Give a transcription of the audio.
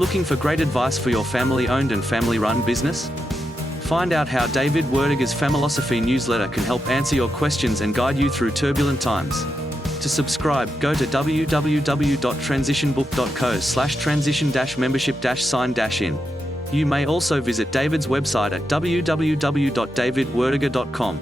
Looking for great advice for your family-owned and family-run business? Find out how David Werdiger's Familosophy newsletter can help answer your questions and guide you through turbulent times. To subscribe, go to www.transitionbook.co/transition-membership-sign-in. You may also visit David's website at www.davidwerdiger.com.